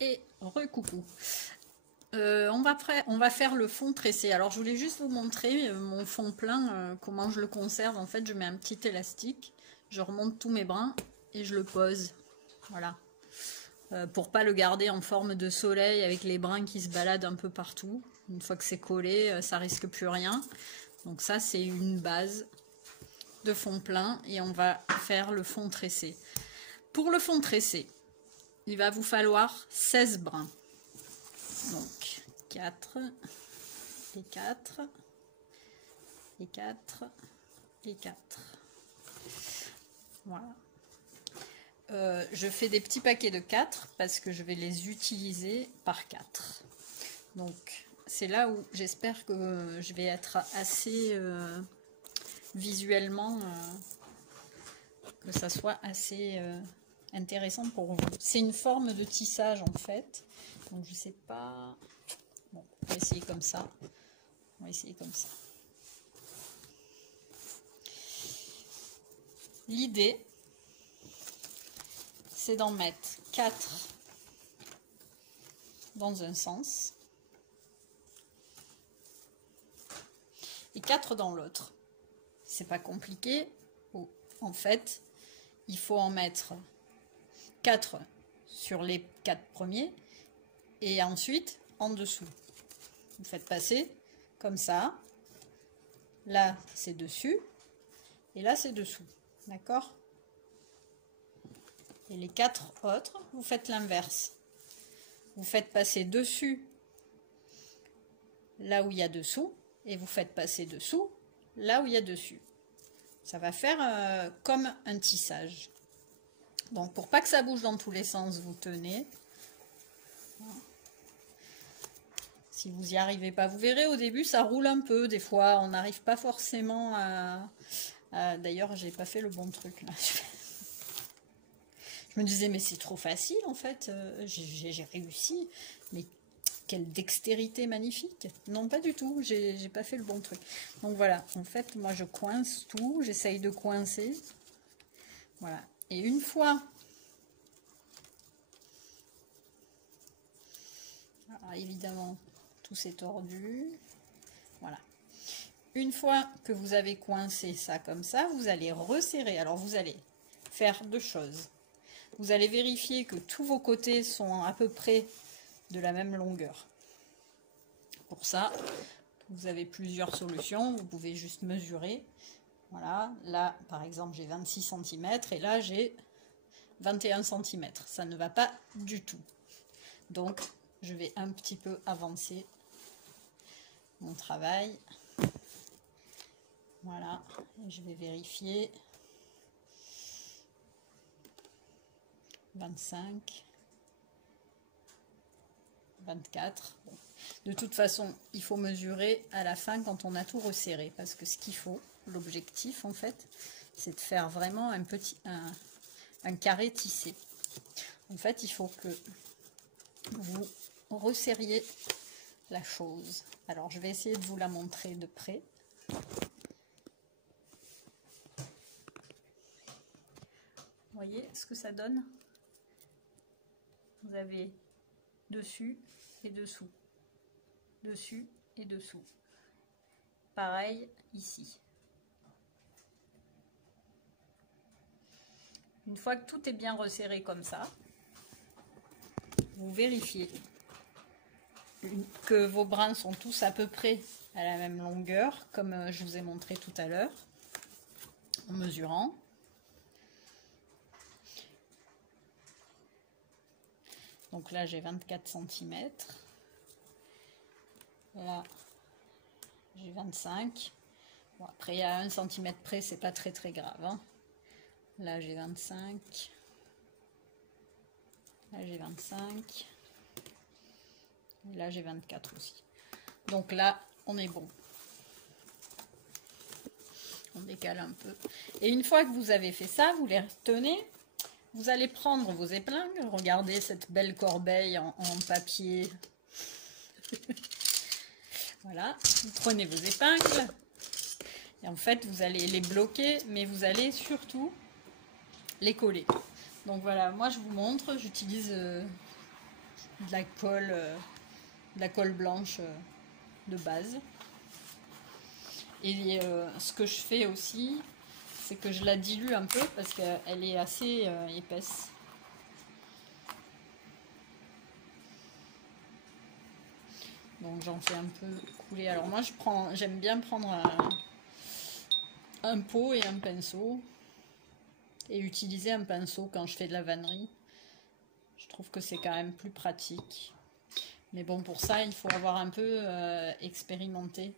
Et recoucou. On va faire le fond tressé. Alors je voulais juste vous montrer mon fond plein, comment je le conserve. En fait, je mets un petit élastique, je remonte tous mes brins et je le pose. Voilà. Pour pas le garder en forme de soleil avec les brins qui se baladent un peu partout. Une fois que c'est collé, ça risque plus rien. Donc ça, c'est une base de fond plein et on va faire le fond tressé. Pour le fond tressé, il va vous falloir 16 brins. Donc 4 et 4 et 4 et 4. Voilà. Je fais des petits paquets de 4 parce que je vais les utiliser par 4. Donc c'est là où j'espère que je vais être assez visuellement, que ça soit assez intéressant pour vous. C'est une forme de tissage en fait. Donc je sais pas. Bon, on va essayer comme ça. On va essayer comme ça. L'idée, c'est d'en mettre 4 dans un sens et 4 dans l'autre. C'est pas compliqué. En fait, il faut en mettre 4 sur les 4 premiers et ensuite en dessous. Vous faites passer comme ça. Là, c'est dessus et là, c'est dessous. D'accord? Et les 4 autres, vous faites l'inverse. Vous faites passer dessus là où il y a dessous et vous faites passer dessous là où il y a dessus. Ça va faire comme un tissage. Donc pour pas que ça bouge dans tous les sens, vous tenez. Si vous n'y arrivez pas, vous verrez au début ça roule un peu. Des fois on n'arrive pas forcément à... D'ailleurs j'ai pas fait le bon truc là. Je me disais mais c'est trop facile en fait. J'ai réussi. Mais quelle dextérité magnifique. Non, pas du tout, j'ai pas fait le bon truc. Donc voilà, en fait, moi je coince tout, j'essaye de coincer. Voilà. Et une fois... Alors, évidemment, tout s'est tordu. Voilà. Une fois que vous avez coincé ça comme ça, vous allez resserrer. Alors vous allez faire deux choses. Vous allez vérifier que tous vos côtés sont à peu près de la même longueur. Pour ça, vous avez plusieurs solutions. Vous pouvez juste mesurer. Voilà, là, par exemple, j'ai 26 cm et là, j'ai 21 cm. Ça ne va pas du tout. Donc, je vais un petit peu avancer mon travail. Voilà, et je vais vérifier. 25, 24. Bon. De toute façon, il faut mesurer à la fin quand on a tout resserré. Parce que ce qu'il faut, l'objectif en fait, c'est de faire vraiment un carré tissé. En fait, il faut que vous resserriez la chose. Alors, je vais essayer de vous la montrer de près. Vous voyez ce que ça donne? Vous avez dessus et dessous. Dessus et dessous. Pareil ici. Une fois que tout est bien resserré comme ça, vous vérifiez que vos brins sont tous à peu près à la même longueur, comme je vous ai montré tout à l'heure, en mesurant. Donc là, j'ai 24 cm. Là, j'ai 25. Bon, après, à 1 cm près, c'est pas très grave. Hein. Là, j'ai 25. Là, j'ai 25. Et là, j'ai 24 aussi. Donc là, on est bon. On décale un peu. Et une fois que vous avez fait ça, vous les retenez. Vous allez prendre vos épingles. Regardez cette belle corbeille en papier. Voilà. Vous prenez vos épingles. Et en fait, vous allez les bloquer, mais vous allez surtout les coller. Donc voilà, moi je vous montre, j'utilise de la colle blanche de base. Et ce que je fais aussi, c'est que je la dilue un peu parce qu'elle est assez épaisse. Donc j'en fais un peu couler. Alors moi j'aime bien prendre un pot et un pinceau. Et utiliser un pinceau quand je fais de la vannerie. Je trouve que c'est quand même plus pratique. Mais bon, pour ça, il faut avoir un peu expérimenté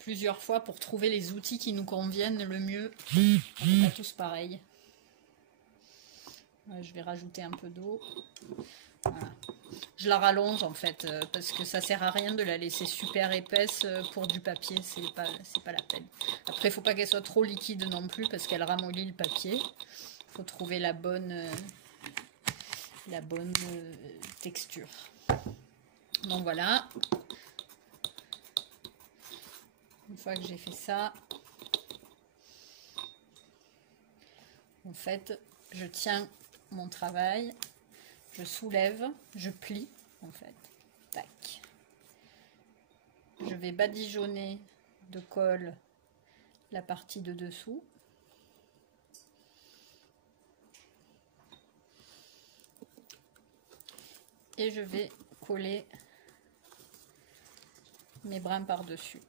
plusieurs fois pour trouver les outils qui nous conviennent le mieux. On n'est pas tous pareils. Je vais rajouter un peu d'eau. Voilà. Je la rallonge en fait, parce que ça sert à rien de la laisser super épaisse pour du papier, c'est pas la peine. Après, il faut pas qu'elle soit trop liquide non plus, parce qu'elle ramollit le papier. Il faut trouver la bonne texture. Donc voilà. Une fois que j'ai fait ça, en fait, je tiens mon travail, je soulève, je plie, en fait. Tac. Je vais badigeonner de colle la partie de dessous. Et je vais coller mes brins par-dessus.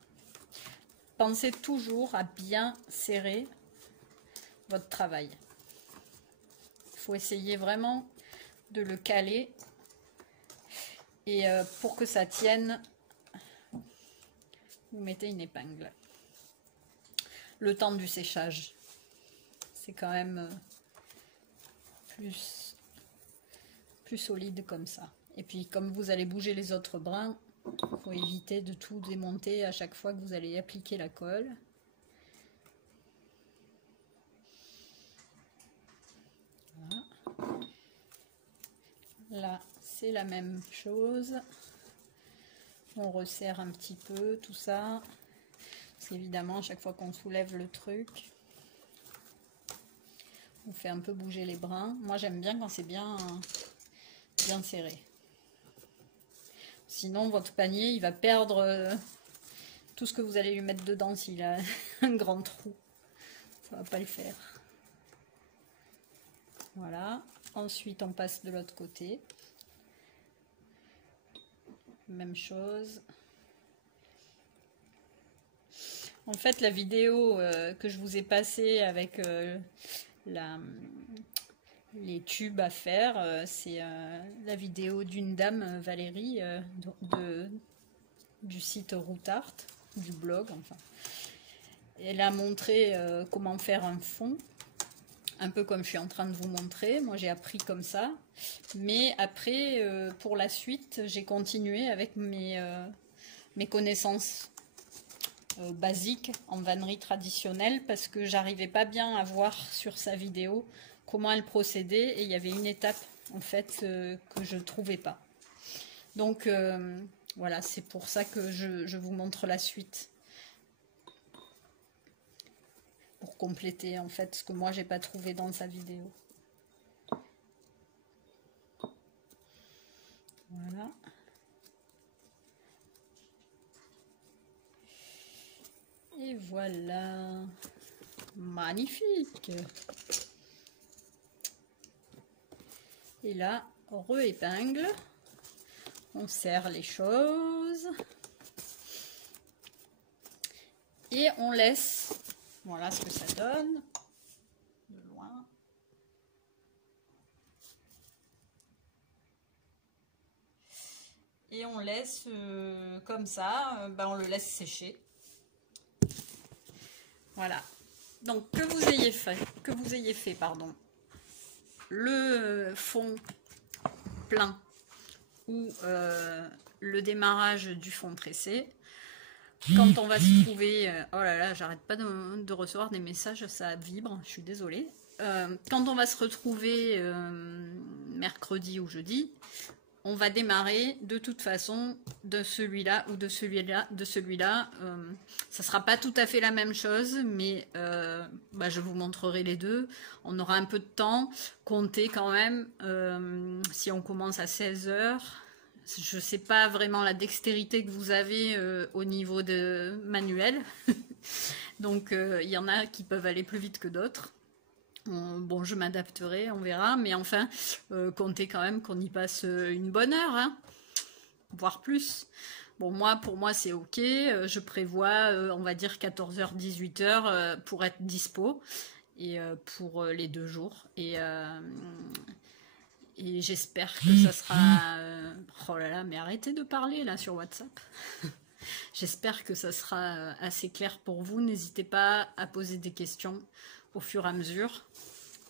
Pensez toujours à bien serrer votre travail. Il faut essayer vraiment de le caler. Et pour que ça tienne, vous mettez une épingle. Le temps du séchage, c'est quand même plus solide comme ça. Et puis comme vous allez bouger les autres brins, il faut éviter de tout démonter à chaque fois que vous allez appliquer la colle. Voilà. Là, c'est la même chose. On resserre un petit peu tout ça. Parce qu'évidemment, à chaque fois qu'on soulève le truc, on fait un peu bouger les brins. Moi, j'aime bien quand c'est bien serré. Sinon, votre panier, il va perdre tout ce que vous allez lui mettre dedans s'il a un grand trou. Ça va pas le faire. Voilà. Ensuite, on passe de l'autre côté. Même chose. En fait, la vidéo que je vous ai passée avec les tubes à faire, c'est la vidéo d'une dame, Valérie, du site Routart, du blog, enfin. Elle a montré comment faire un fond, un peu comme je suis en train de vous montrer. Moi, j'ai appris comme ça. Mais après, pour la suite, j'ai continué avec mes connaissances basiques en vannerie traditionnelle, parce que j'arrivais pas bien à voir sur sa vidéo comment elle procédait, et il y avait une étape en fait que je trouvais pas. Donc voilà, c'est pour ça que je vous montre la suite, pour compléter en fait ce que moi j'ai pas trouvé dans sa vidéo. Voilà. Et voilà. Magnifique. Et là, re-épingle. On serre les choses. Et on laisse. Voilà ce que ça donne. De loin. Et on laisse comme ça, on le laisse sécher. Voilà. Donc que vous ayez fait le fond plein ou le démarrage du fond tressé, quand on va se trouver, oh là là, j'arrête pas de recevoir des messages, ça vibre, je suis désolée. Quand on va se retrouver mercredi ou jeudi, on va démarrer de toute façon de celui-là ou de celui-là, ça sera pas tout à fait la même chose, mais je vous montrerai les deux. On aura un peu de temps. Comptez quand même, si on commence à 16 heures, je sais pas vraiment la dextérité que vous avez au niveau de manuel. Donc il y en a qui peuvent aller plus vite que d'autres. Bon, je m'adapterai, on verra, mais enfin, comptez quand même qu'on y passe une bonne heure, hein, voire plus. Bon, pour moi, c'est ok. Je prévois, on va dire 14h, 18h pour être dispo et pour les 2 jours. Et j'espère que ça sera... Oh là là, mais arrêtez de parler là sur WhatsApp. J'espère que ça sera assez clair pour vous. N'hésitez pas à poser des questions au fur et à mesure.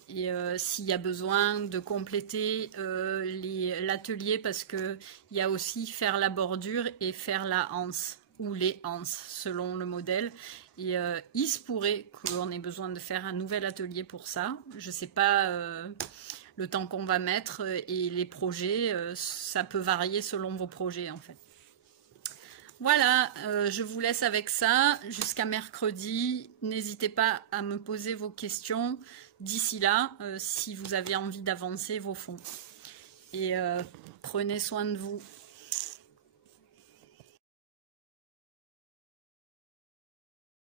Et s'il y a besoin de compléter l'atelier, parce qu'il y a aussi faire la bordure et faire la anse, ou les anses, selon le modèle. Et il se pourrait qu'on ait besoin de faire un nouvel atelier pour ça. Je ne sais pas le temps qu'on va mettre et les projets, ça peut varier selon vos projets en fait. Voilà, je vous laisse avec ça jusqu'à mercredi. N'hésitez pas à me poser vos questions d'ici là, si vous avez envie d'avancer vos fonds. Et prenez soin de vous.